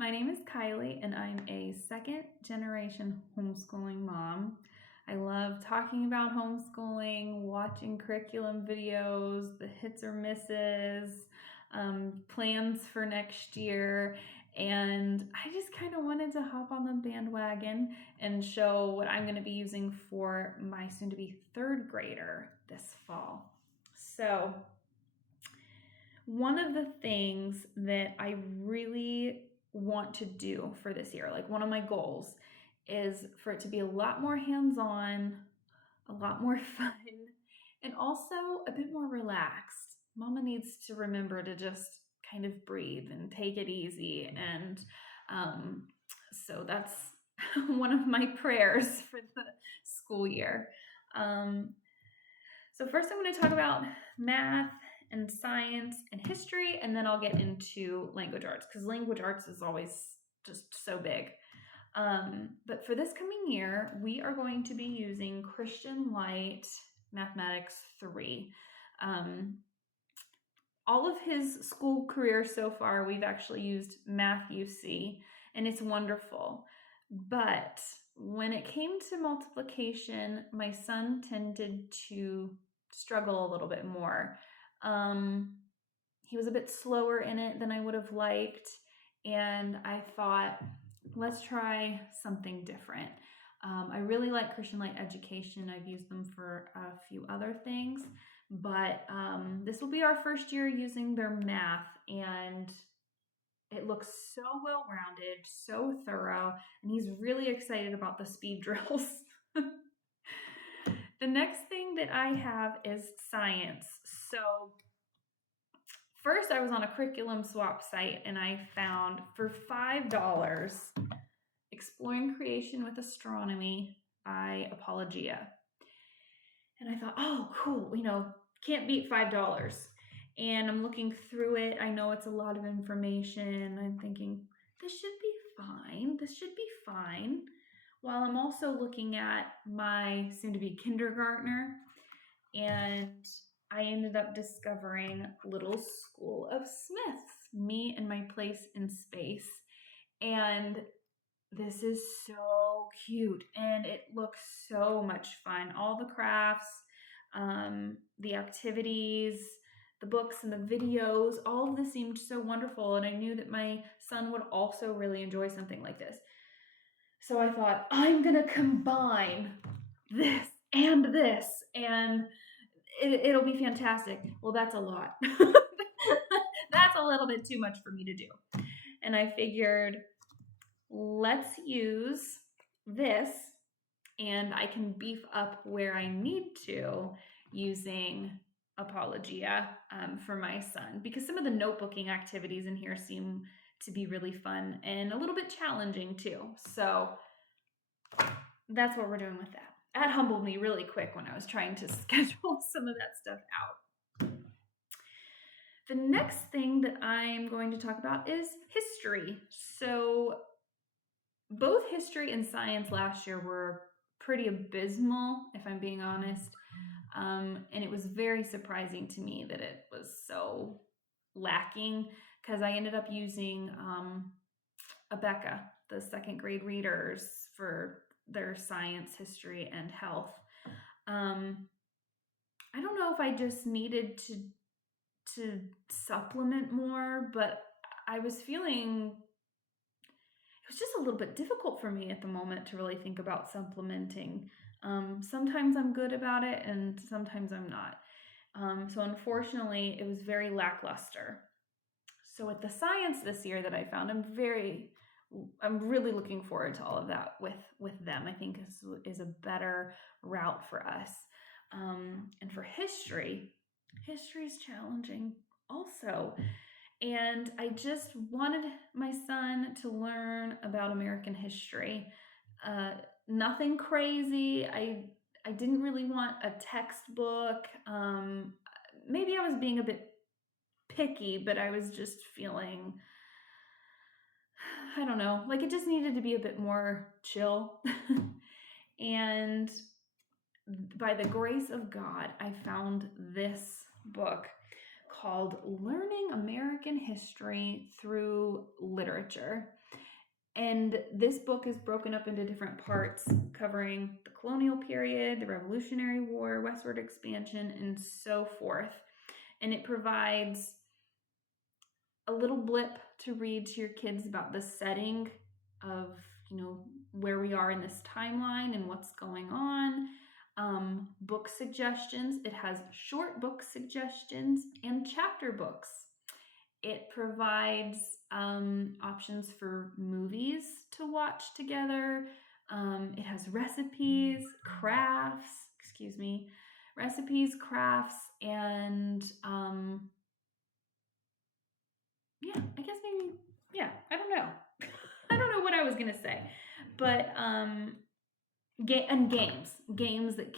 My name is Kiley, and I'm a second generation homeschooling mom. I love talking about homeschooling, watching curriculum videos, the hits or misses, plans for next year, and I just kind of wanted to hop on the bandwagon and show what I'm going to be using for my soon to be third grader this fall. So, one of the things that I really want to do for this year, like one of my goals, is for it to be a lot more hands-on, a lot more fun, and also a bit more relaxed. Mama needs to remember to just kind of breathe and take it easy. And so that's one of my prayers for the school year. So first I'm going to talk about math and science and history, and then I'll get into language arts, because language arts is always just so big. But for this coming year, we are going to be using Christian Light Mathematics 3. All of his school career so far, we've actually used Math UC, and it's wonderful. But when it came to multiplication, my son tended to struggle a little bit more. He was a bit slower in it than I would have liked, and I thought, let's try something different. I really like Christian Light Education. I've used them for a few other things, but this will be our first year using their math, and it looks so well-rounded, so thorough, and he's really excited about the speed drills. The next thing that I have is science. So first I was on a curriculum swap site, and I found for $5, Exploring Creation with Astronomy by Apologia. And I thought, oh, cool, can't beat $5. And I'm looking through it. I know it's a lot of information. I'm thinking, this should be fine. This should be fine. While I'm also looking at my soon-to-be kindergartner, and I ended up discovering Little School of Smiths, Me and My Place in Space. And this is so cute, and it looks so much fun. All the crafts, the activities, the books and the videos, all of this seemed so wonderful, and I knew that my son would also really enjoy something like this. So I thought, I'm gonna combine this, and it'll be fantastic. Well, that's a lot. That's a little bit too much for me to do. And I figured, let's use this, and I can beef up where I need to using Apologia for my son, because some of the notebooking activities in here seem to be really fun and a little bit challenging too. So that's what we're doing with that. That humbled me really quick when I was trying to schedule some of that stuff out. The next thing that I'm going to talk about is history. So both history and science last year were pretty abysmal, if I'm being honest. And it was very surprising to me that it was so lacking, because I ended up using Abeka, the second grade readers, for their science, history, and health. I don't know if I just needed to supplement more, but I was feeling it was just a little bit difficult for me at the moment to really think about supplementing. Sometimes I'm good about it, and sometimes I'm not. So unfortunately, it was very lackluster. So with the science this year that I found, I'm really looking forward to all of that with them. I think is a better route for us. And for history is challenging also. And I just wanted my son to learn about American history. Nothing crazy. I didn't really want a textbook. Maybe I was being a bit picky, but I was just feeling, I don't know, like it just needed to be a bit more chill. And by the grace of God, I found this book called Learning American History Through Literature. And this book is broken up into different parts covering the colonial period, the Revolutionary War, westward expansion, and so forth. And it provides a little blip to read to your kids about the setting of, where we are in this timeline and what's going on. Book suggestions. It has short book suggestions and chapter books. It provides options for movies to watch together. It has recipes, crafts, and I guess maybe, I don't know. I don't know what I was going to say, but games that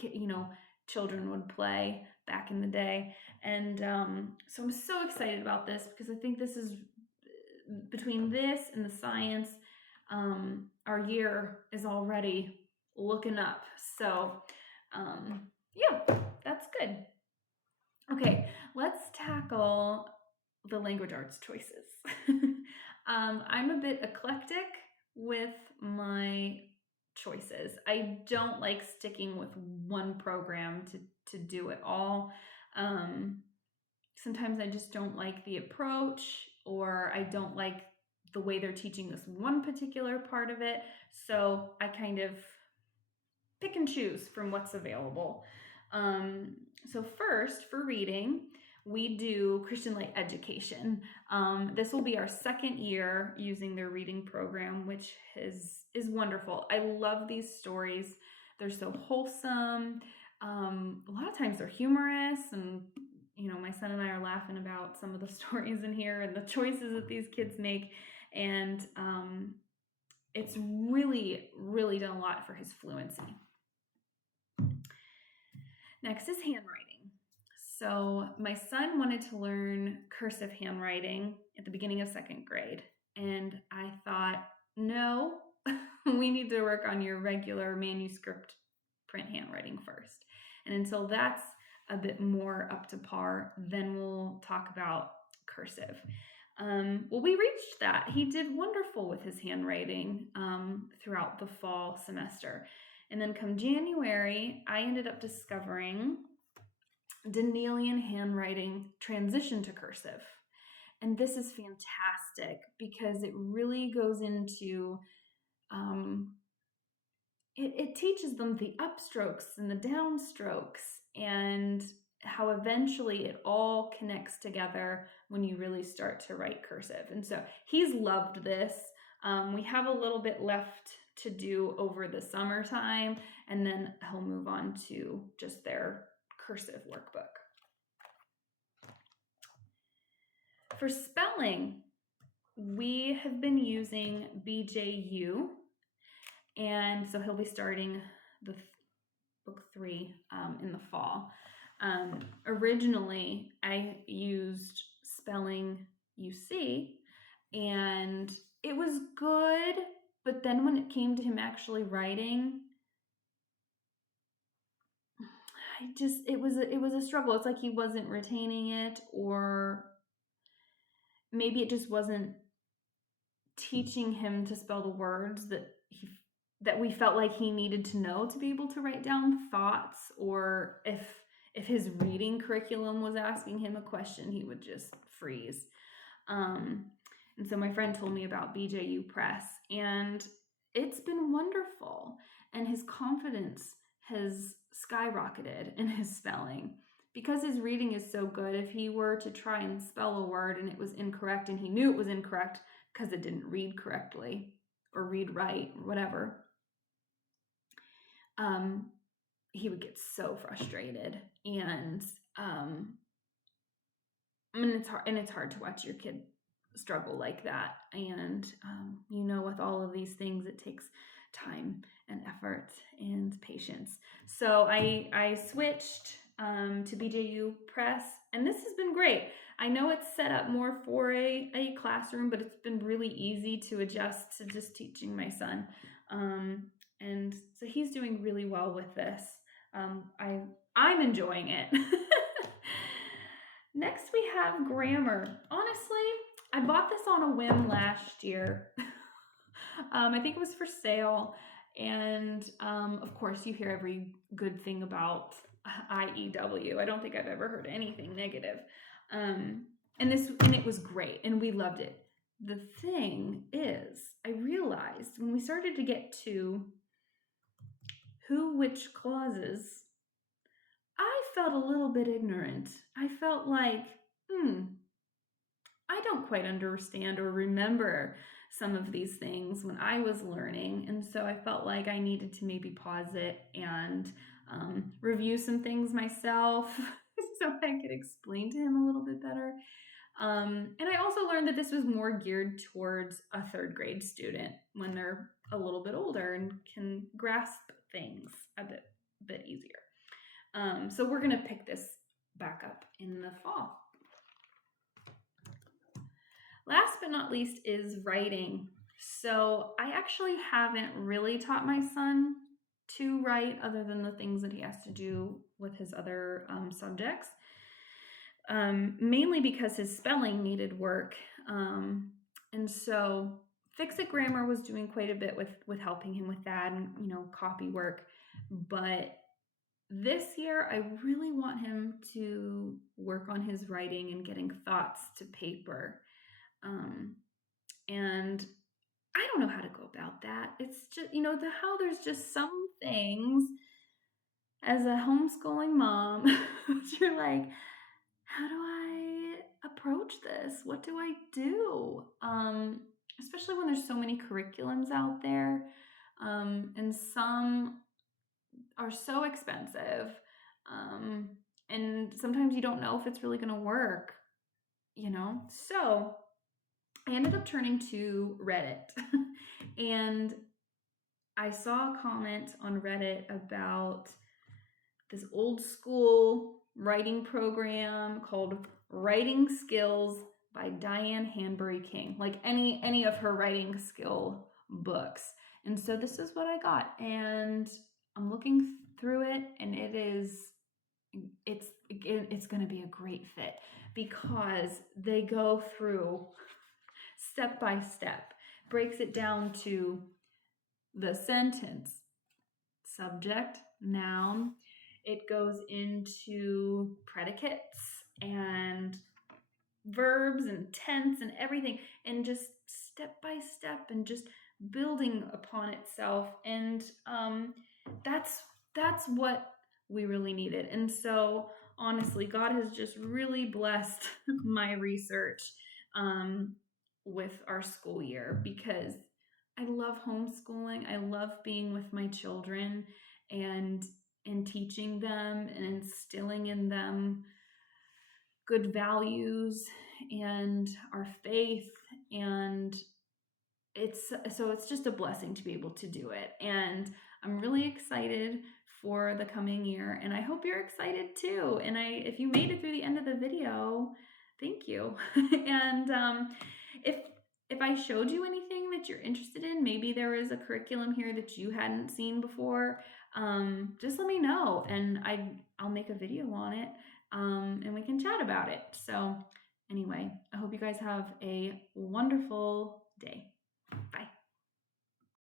children would play back in the day. And so I'm so excited about this because I think this is, between this and the science, our year is already looking up. So that's good. Okay, let's tackle the language arts choices. I'm a bit eclectic with my choices. I don't like sticking with one program to do it all. Sometimes I just don't like the approach, or I don't like the way they're teaching this one particular part of it. So I kind of pick and choose from what's available. So first, for reading, we do Christian Light Education. This will be our second year using their reading program, which is wonderful. I love these stories. They're so wholesome. A lot of times they're humorous, and my son and I are laughing about some of the stories in here and the choices that these kids make. And it's really, really done a lot for his fluency. Next is handwriting. So my son wanted to learn cursive handwriting at the beginning of second grade. And I thought, no, we need to work on your regular manuscript print handwriting first. And until that's a bit more up to par, then we'll talk about cursive. Well, we reached that. He did wonderful with his handwriting throughout the fall semester. And then come January, I ended up discovering Danielian handwriting transition to cursive. And this is fantastic because it really goes into, it teaches them the upstrokes and the downstrokes and how eventually it all connects together when you really start to write cursive. And so he's loved this. We have a little bit left to do over the summertime, and then he'll move on to just their cursive workbook. For spelling, we have been using BJU, and so he'll be starting the book 3 in the fall. Originally, I used Spelling UC, and it was good, but then when it came to him actually writing, it was a struggle. It's like he wasn't retaining it, or maybe it just wasn't teaching him to spell the words that we felt like he needed to know to be able to write down thoughts, or if his reading curriculum was asking him a question, he would just freeze. And so my friend told me about BJU Press, and it's been wonderful. And his confidence has skyrocketed in his spelling. Because his reading is so good, if he were to try and spell a word and it was incorrect, and he knew it was incorrect because it didn't read correctly or read right or whatever, he would get so frustrated. And it's hard to watch your kid struggle like that. And with all of these things, it takes time and effort and patience. So I switched to BJU Press, and this has been great. I know it's set up more for a classroom, but it's been really easy to adjust to just teaching my son. And so he's doing really well with this. I'm enjoying it. Next, we have grammar. Honestly, I bought this on a whim last year. I think it was for sale. And of course, you hear every good thing about IEW. I don't think I've ever heard anything negative. And it was great, and we loved it. The thing is, I realized when we started to get to who, which clauses, I felt a little bit ignorant. I felt like, I don't quite understand or remember some of these things when I was learning. And so I felt like I needed to maybe pause it and review some things myself so I could explain to him a little bit better. And I also learned that this was more geared towards a third grade student when they're a little bit older and can grasp things a bit easier. So we're going to pick this back up in the fall. Last but not least is writing. So I actually haven't really taught my son to write other than the things that he has to do with his other subjects, mainly because his spelling needed work. And so Fix-It Grammar was doing quite a bit with helping him with that and, copy work. But this year, I really want him to work on his writing and getting thoughts to paper. And I don't know how to go about that. It's just, how there's just some things as a homeschooling mom, you're like, how do I approach this? What do I do? Especially when there's so many curriculums out there, and some are so expensive, and sometimes you don't know if it's really going to work, So I ended up turning to Reddit and I saw a comment on Reddit about this old school writing program called Writing Skills by Diane Hanbury King, like any of her writing skill books. And so this is what I got, and I'm looking through it, and it's going to be a great fit because they go through step by step, breaks it down to the sentence, subject, noun. It goes into predicates and verbs and tense and everything, and just step by step and just building upon itself. And that's what we really needed. And so honestly, God has just really blessed my research with our school year, because I love homeschooling. I love being with my children and teaching them and instilling in them good values and our faith, and it's just a blessing to be able to do it. And I'm really excited for the coming year, and I hope you're excited too. And if you made it through the end of the video, thank you. And if I showed you anything that you're interested in, maybe there is a curriculum here that you hadn't seen before, just let me know, and I'll make a video on it, and we can chat about it. So anyway, I hope you guys have a wonderful day. Bye.